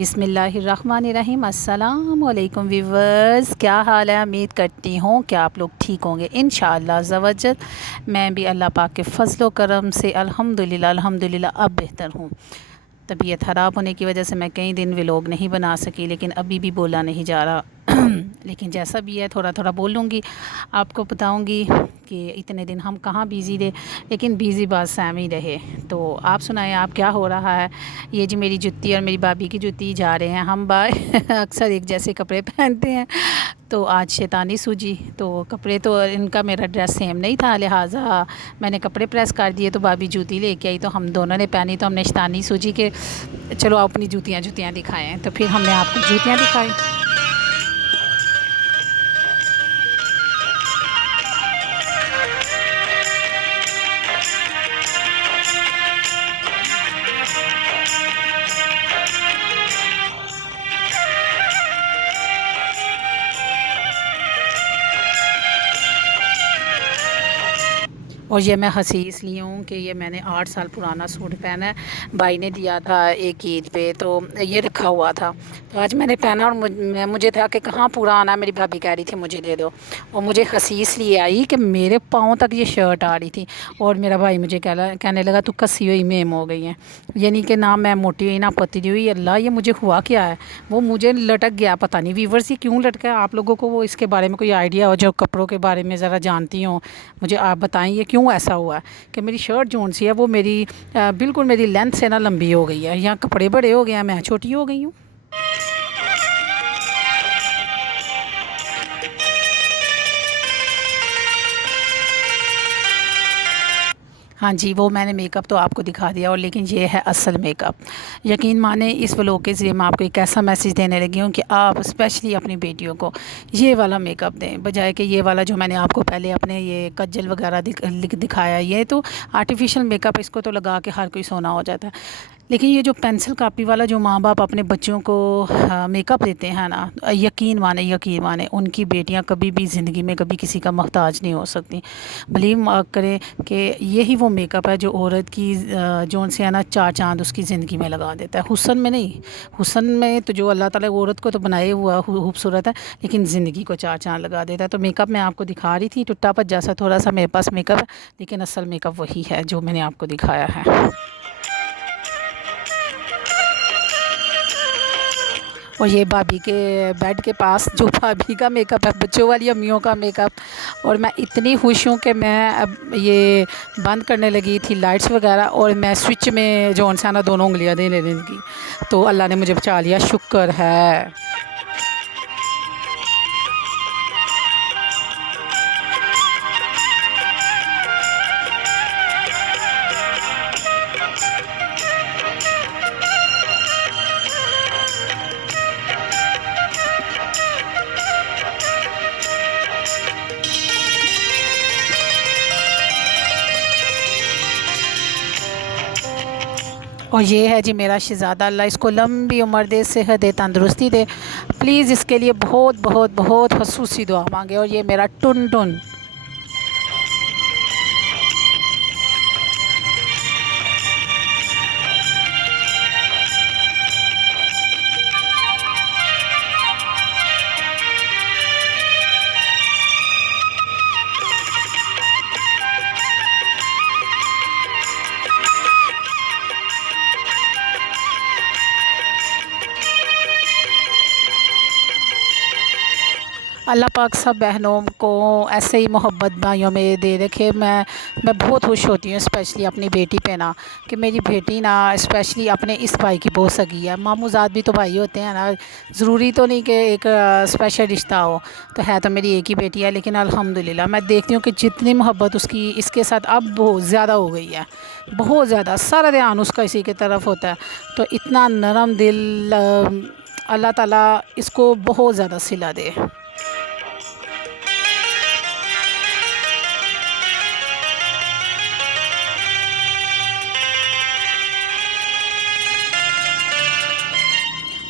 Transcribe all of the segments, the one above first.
बिस्मिल्लाहिर्रहमानिर्रहीम। अस्सलाम वालेकुम व्यूवर्स, क्या हाल है? उम्मीद करती हूँ कि आप लोग ठीक होंगे इंशाअल्लाह ज़वज्जल। मैं भी अल्लाह पाक के फ़ज़ल व करम से अल्हम्दुलिल्लाह अब बेहतर हूँ। तबीयत ख़राब होने की वजह से मैं कई दिन व्लॉग नहीं बना सकी, लेकिन अभी भी बोला नहीं जा रहा लेकिन जैसा भी है थोड़ा थोड़ा बोलूँगी, आपको बताऊँगी कि इतने दिन हम कहाँ बिज़ी रहे, लेकिन बिज़ी बात सैम ही रहे। तो आप सुनाएं, आप क्या हो रहा है? ये जी मेरी जुत्ती और मेरी भाभी की जुत्ती जा रहे हैं हम बाय अक्सर एक जैसे कपड़े पहनते हैं, तो आज शैतानी सूझी। तो कपड़े तो इनका मेरा ड्रेस सेम नहीं था, लिहाजा मैंने कपड़े प्रेस कर दिए, तो भाभी जूती लेके आई, तो हम दोनों ने पहनी। तो हमने शैतानी सूझी कि चलो अपनी जूतियाँ दिखाएं, तो फिर हमने आपको जूतियाँ दिखाई। और ये मैं हँसी इसलिए हूँ कि ये मैंने 8 साल पुराना सूट पहना है। भाई ने दिया था एक ईद पे, तो ये रखा हुआ था, तो आज मैंने पहना। और मुझे था कि कहाँ पुराना, मेरी भाभी कह रही थी मुझे दे दो, और मुझे हँसी इसलिए आई कि मेरे पाँव तक ये शर्ट आ रही थी। और मेरा भाई मुझे कहने लगा तू कसी हुई मेम हो गई है, यानी कि ना मैं मोटी हुई ना पतली हुई। अल्लाह, ये मुझे हुआ क्या है? वो मुझे लटक गया, पता नहीं व्यूवर्स ये क्यों लटका है। आप लोगों को वो इसके बारे में कोई आइडिया हो, जो कपड़ों के बारे में ज़रा जानती हो, मुझे आप बताएं ये क्यों ऐसा हुआ कि मेरी शर्ट जोन सी है वो मेरी बिल्कुल मेरी लेंथ से ना लंबी हो गई है। यहाँ कपड़े बड़े हो गए हैं, मैं छोटी हो गई हूँ। हाँ जी, वो मैंने मेकअप तो आपको दिखा दिया, और लेकिन ये है असल मेकअप। यकीन माने इस व्लॉग के ज़रिए मैं आपको एक ऐसा मैसेज देने लगी हूँ कि आप स्पेशली अपनी बेटियों को ये वाला मेकअप दें, बजाय कि ये वाला जो मैंने आपको पहले अपने ये कज्जल वगैरह दिखाया। ये तो आर्टिफिशियल मेकअप, इसको तो लगा के हर कोई सोना हो जाता है। लेकिन ये जो पेंसिल कापी वाला जो माँ बाप अपने बच्चों को मेकअप देते हैं ना, यकीन माने उनकी बेटियाँ कभी भी ज़िंदगी में कभी किसी का मोहताज नहीं हो सकती। बिलीव करें कि यही वो मेकअप है जो औरत की जोन से है ना चार चांद उसकी ज़िंदगी में लगा देता है। हुस्न में नहीं, हुस्न में तो जो अल्लाह ताला औरत को तो बनाए हुआ खूबसूरत है, लेकिन ज़िंदगी को चार चांद लगा देता है। तो मेकअप मैं आपको दिखा रही थी, टुट्टा पच जैसा थोड़ा सा मेरे पास मेकअप है, लेकिन असल मेकअप वही है जो मैंने आपको दिखाया है। और ये भाभी के बेड के पास जो भाभी का मेकअप है, बच्चों वाली अम्मियों का मेकअप। और मैं इतनी खुश हूँ कि मैं अब ये बंद करने लगी थी लाइट्स वगैरह, और मैं स्विच में जो है ना दोनों उंगलियां दे लेने लगी, तो अल्लाह ने मुझे बचा लिया, शुक्र है। और ये है जी मेरा शहज़ादा, अल्लाह इसको लंबी उम्र दे, सेहत दे, तंदुरुस्ती दे। प्लीज़ इसके लिए बहुत बहुत बहुत खसूसी दुआ मांगे। और ये मेरा टुन टुन। अल्लाह पाक सब बहनों को ऐसे ही मोहब्बत भाइयों में दे रखे। मैं बहुत खुश होती हूँ स्पेशली अपनी बेटी पे ना, कि मेरी बेटी ना स्पेशली अपने इस भाई की बहुत सगी है। मामूज़ाद भी तो भाई होते हैं ना, ज़रूरी तो नहीं कि एक स्पेशल रिश्ता हो। तो है तो मेरी एक ही बेटी है, लेकिन अल्हम्दुलिल्लाह मैं देखती हूँ कि जितनी मोहब्बत उसकी इसके साथ अब बहुत ज़्यादा हो गई है, बहुत ज़्यादा। सारा ध्यान उसका इसी की तरफ होता है। तो इतना नरम दिल, अल्लाह ताला इसको बहुत ज़्यादा सिला दे।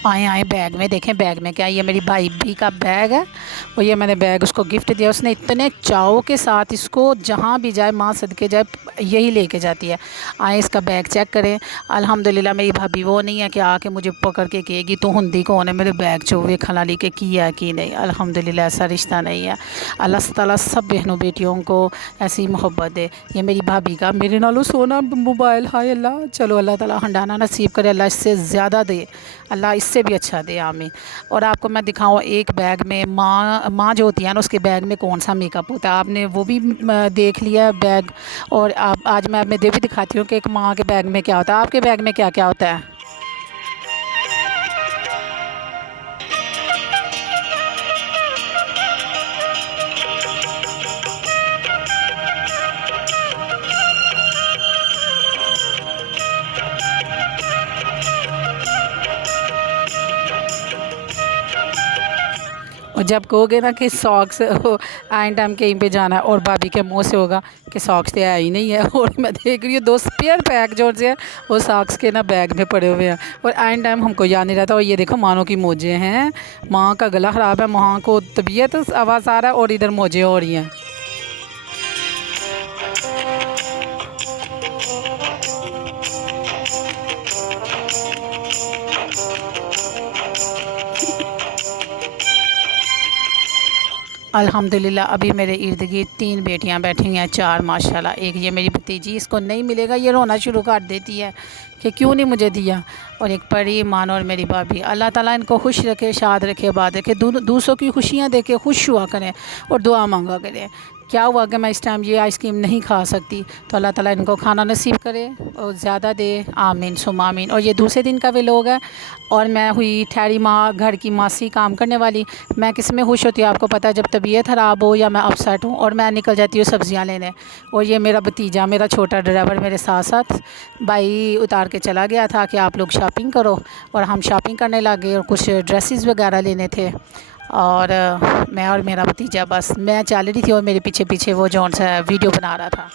आए आए बैग में देखें, बैग में क्या, ये मेरी भाई भी का बैग है और ये मैंने बैग उसको गिफ्ट दिया। उसने इतने चाव के साथ इसको जहाँ भी जाए, माँ सदके जाए, यही लेके जाती है। आए इसका बैग चेक करें। अल्हम्दुलिल्लाह मेरी भाभी वो नहीं है कि आके मुझे पकड़ के कहेगी तो हुंदी कौन है, मेरे बैग चो वे खला ली के किया है कि नहीं। अल्हम्दुलिल्लाह ऐसा रिश्ता नहीं है। अल्लाह ताला सब बहनों बेटियों को ऐसी मोहब्बत दे। ये मेरी भाभी का मेरे नालों सोना मोबाइल, हाय अल्लाह, चलो अल्लाह ताला हंडाना नसीब करे, अल्लाह इससे ज़्यादा दे, अल्लाह इससे भी अच्छा दे, आमीन। और आपको मैं दिखाऊँ एक बैग में माँ जो होती है ना, उसके बैग में कौन सा मेकअप होता है, आपने वो भी देख लिया बैग। और आप आज मैं भी दिखाती हूँ कि एक माँ के बैग में क्या होता है। आपके बैग में क्या क्या होता है। और जब कहोगे ना कि सॉक्स आइन टाइम कहीं पे जाना है और भाभी के मुंह से होगा कि सॉक्स तो है ही नहीं है, और मैं देख रही हूँ 2 स्पेयर पैक जो से हैं वो सॉक्स के ना बैग में पड़े हुए हैं, और आइन टाइम हमको याद नहीं रहता। और ये देखो मानो की मोजे हैं, माँ का गला ख़राब है, माँ को तबीयत आवाज़ आ रहा है और इधर मोजे हो रही हैं। अल्हम्दुलिल्लाह अभी मेरे इर्द गिर्द 3 बेटियां बैठी हुई हैं, 4 माशाल्लाह। एक ये मेरी भतीजी, इसको नहीं मिलेगा ये रोना शुरू कर देती है कि क्यों नहीं मुझे दिया। और एक परी मान और मेरी भाभी, अल्लाह ताला इनको खुश रखे, शाद रखे, आबाद रखे, दूसरों की खुशियाँ देखे खुश हुआ करें और दुआ मांगा करें। क्या हुआ कि मैं इस टाइम ये आइसक्रीम नहीं खा सकती, तो अल्लाह ताला इनको खाना नसीब करे और ज़्यादा दे, आमीन सुम आमीन। और ये दूसरे दिन का व्लॉग है और मैं हुई ठहरी माँ, घर की मासी, काम करने वाली। मैं किस में खुश होती हूँ आपको पता है, जब तबीयत ख़राब हो या मैं अपसेट हूँ और मैं निकल जाती हूँ सब्ज़ियाँ लेने। और ये मेरा भतीजा, मेरा छोटा ड्राइवर मेरे साथ साथ, भाई उतार के चला गया था कि आप लोग शॉपिंग करो, और हम शॉपिंग करने लगे और कुछ ड्रेसेस वगैरह लेने थे। और मैं और मेरा भतीजा, बस मैं चल रही थी और मेरे पीछे पीछे वो जौन सा वीडियो बना रहा था।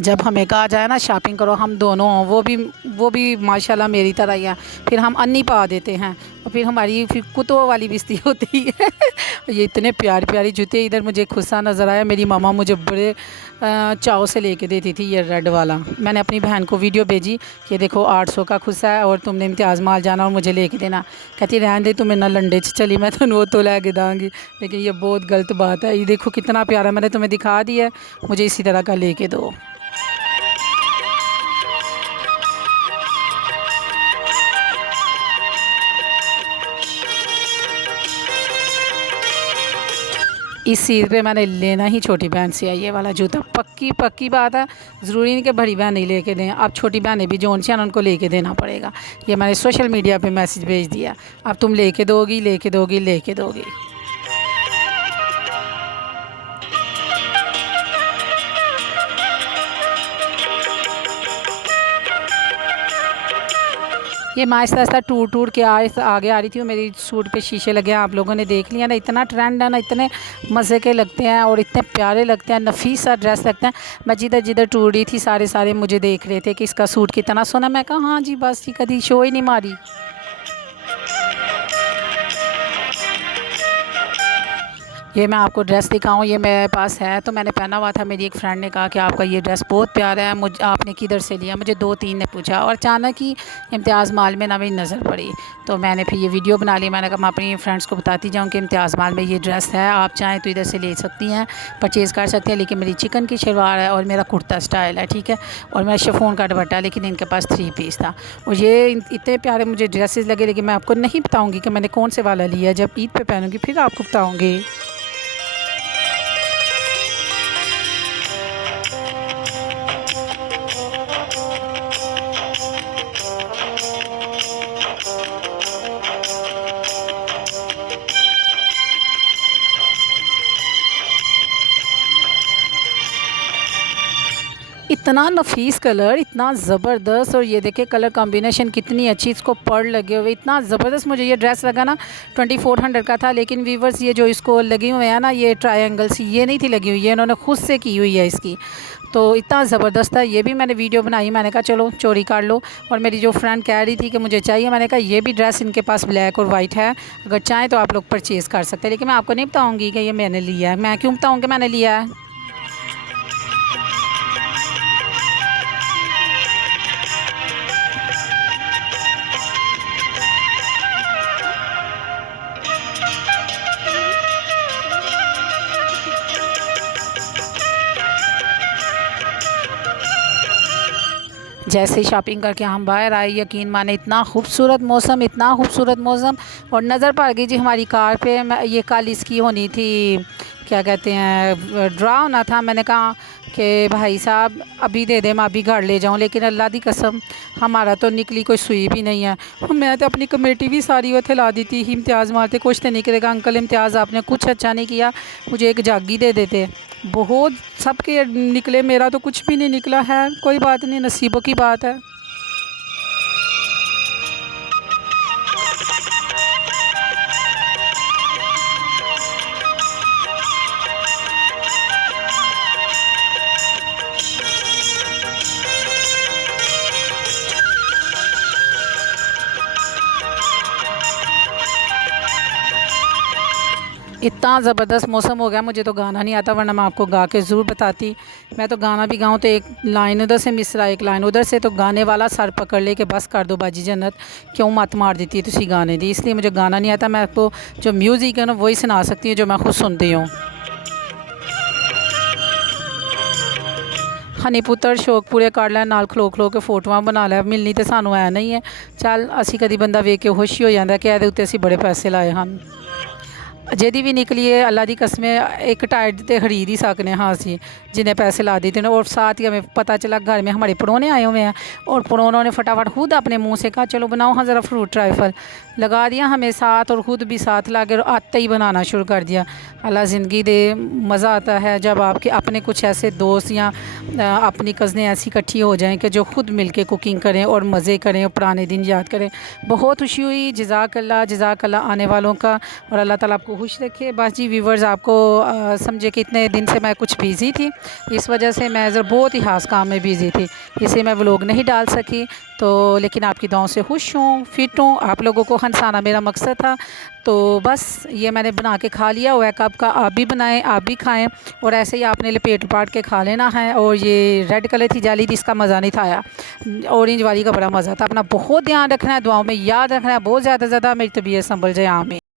जब हमें कहा जाए ना शॉपिंग करो, हम दोनों, वो भी माशाल्लाह मेरी तरह ही है, फिर हम अन्नी पा देते हैं और फिर हमारी फिर कुत्तों वाली बिस्ती होती है। ये इतने प्यारी प्यारी जूते, इधर मुझे खुस्सा नज़र आया, मेरी मामा मुझे बड़े चाव से लेके देती थी ये रेड वाला। मैंने अपनी बहन को वीडियो भेजी कि देखो 800 का खुस्सा है और तुमने इम्तियाज़ माल जाना और मुझे लेके देना। कहती रहने दे, तुम्हें ना लंडे च चली, मैं तो वो तो लेके दूँगी। लेकिन ये बहुत गलत बात है। ये देखो कितना प्यारा, मैंने तुम्हें दिखा दिया है, मुझे इसी तरह का लेके दो। इस चीज़ पे मैंने लेना ही छोटी बहन से है ये वाला जूता, पक्की पक्की बात है। ज़रूरी नहीं कि बड़ी बहन नहीं लेके दें, अब छोटी बहनें भी जो उनसे उनको लेके देना पड़ेगा। ये मैंने सोशल मीडिया पे मैसेज भेज दिया, अब तुम लेके दोगी लेके दोगी लेके दोगी। ये मैं आहिस्ता आहिस्ता टूट टूट के आगे आ रही थी और मेरी सूट पे शीशे लगे हैं, आप लोगों ने देख लिया ना। इतना ट्रेंड है ना, इतने मज़े के लगते हैं और इतने प्यारे लगते हैं, नफीस सा ड्रेस लगता है। मैं जिधर जिधर टूट रही थी सारे मुझे देख रहे थे कि इसका सूट कितना सोना। मैं कहा हाँ जी बस जी, कभी शो ही नहीं मारी। ये मैं आपको ड्रेस दिखाऊं, ये मेरे पास है तो मैंने पहना हुआ था। मेरी एक फ्रेंड ने कहा कि आपका ये ड्रेस बहुत प्यारा है, मुझे आपने किधर से लिया, मुझे 2-3 ने पूछा। और अचानक ही इम्तियाज़ माल में ना मेरी नज़र पड़ी, तो मैंने फिर ये वीडियो बना ली। मैंने कहा मैं अपनी फ्रेंड्स को बताती जाऊँ कि इम्तियाज़ माल में ये ड्रेस है, आप चाहें तो इधर से ले सकती हैं, परचेज़ कर सकती हैं। लेकिन मेरी चिकन की शलवार है और मेरा कुर्ता स्टाइल है, ठीक है, और मेरा शिफॉन का दुपट्टा है, लेकिन इनके पास 3 पीस था। और ये इतने प्यारे मुझे ड्रेसेस लगे, लेकिन मैं आपको नहीं बताऊँगी कि मैंने कौन से वाला लिया। जब ईद पर पहनूँगी फिर आपको बताऊँगी। इतना नफीस कलर, इतना ज़बरदस्त। और ये देखे कलर कॉम्बिनेशन कितनी अच्छी, इसको पर्ल लगे हुए, इतना ज़बरदस्त मुझे ये ड्रेस लगा ना। 2400 का था, लेकिन वीवर्स ये जो इसको लगी हुए हैं ना, ये ट्रायंगल्स, ये नहीं थी लगी हुई, ये इन्होंने खुद से की हुई है इसकी। तो इतना ज़बरदस्त था। ये भी मैंने वीडियो बनाई, मैंने कहा चलो चोरी कर लो। और मेरी जो फ्रेंड कह रही थी कि मुझे चाहिए, मैंने कहा ये भी ड्रेस इनके पास ब्लैक और वाइट है, अगर चाहें तो आप लोग परचेज़ कर सकते हैं। लेकिन मैं आपको नहीं बताऊँगी कि ये मैंने लिया है। मैं क्यों बताऊँ कि मैंने लिया है। जैसे ही शॉपिंग करके हम बाहर आए, यकीन माने इतना खूबसूरत मौसम, इतना खूबसूरत मौसम। और नज़र पड़ गई जी हमारी कार पे। मैं ये कल इसकी होनी थी, क्या कहते हैं, ड्रा होना था। मैंने कहा कि भाई साहब अभी दे दे, मैं अभी घर ले जाऊं। लेकिन अल्लाह दी कसम हमारा तो निकली कोई सुई भी नहीं है। मैं तो अपनी कमेटी भी सारी वो ला दी थी, इम्तियाज़ मारते कुछ तो निकलेगा। अंकल इम्तियाज़ आपने कुछ अच्छा नहीं किया, मुझे एक जागी दे देते। बहुत सबके निकले, मेरा तो कुछ भी नहीं निकला है। कोई बात नहीं, नसीबों की बात है। इतना ज़बरदस्त मौसम हो गया, मुझे तो गाना नहीं आता, वरना मैं आपको गा के ज़रूर बताती। मैं तो गाना भी गाऊँ तो एक लाइन उधर से मिसरा, एक लाइन उधर से, तो गाने वाला सर पकड़ ले के बस कर दो बाजी जन्नत, क्यों मत मार देती है तुसी गाने दी। इसलिए मुझे गाना नहीं आता। मैं आपको जो म्यूज़िक है ना वही सुना सकती हूँ जो मैं खुद सुनती हूँ। हनी पुत्र शौक पूरे कर लै, नाल खलो खलो के फोटोआं बना लै। मिलनी तो सानू है नहीं है। चल असी कदी बंदा वेख के खुश ही हो जाता कि ਇਹਦੇ ਉੱਤੇ ਅਸੀਂ बड़े पैसे लाए ਹਨ। जेदी भी निकली है अल्लाह की कसम, एक टायर तो खरीद ही सकने हाँ असी, जिन्हें पैसे ला देते हैं। और साथ ही हमें पता चला घर में हमारे पड़ोने आए हुए हैं, और पड़ोनों ने फटाफट खुद अपने मुंह से कहा चलो बनाओ हाँ ज़रा फ्रूट ट्राइफल, लगा दिया हमें साथ, और ख़ुद भी साथ ला के आते ही बनाना शुरू कर दिया। अल्लाह ज़िंदगी दे, मज़ा आता है जब आपके अपने कुछ ऐसे दोस्त या अपनी कज़नें ऐसी इकट्ठी हो जाएं कि जो खुद मिल के कुकिंग करें और मज़े करें और पुराने दिन याद करें। बहुत खुशी हुई। जज़ाकल्लाह आने वालों का, और अल्लाह ताला आपको खुश रखे। बस जी व्यूवर्स, आपको समझे कि इतने दिन से मैं कुछ बिज़ी थी, इस वजह से मैं बहुत ही ख़ास काम में बिज़ी थी, इसलिए मैं व्लॉग नहीं डाल सकी। तो लेकिन आपकी दुआओं से खुश हूँ, फिट हूँ, आप लोगों को हंसाना मेरा मकसद था। तो बस ये मैंने बना के खा लिया हुआ है कब का। आप भी बनाएं, आप भी खाएं, और ऐसे ही आपने लपेट पाट के खा लेना है। और ये रेड कलर की जाली थी, इसका मज़ा नहीं था आया, ऑरेंज वाली का बड़ा मज़ा था। अपना बहुत ध्यान रखना है, दुआओं में याद रखना है बहुत ज़्यादा मेरी तबीयत संभल जाए। आमीन।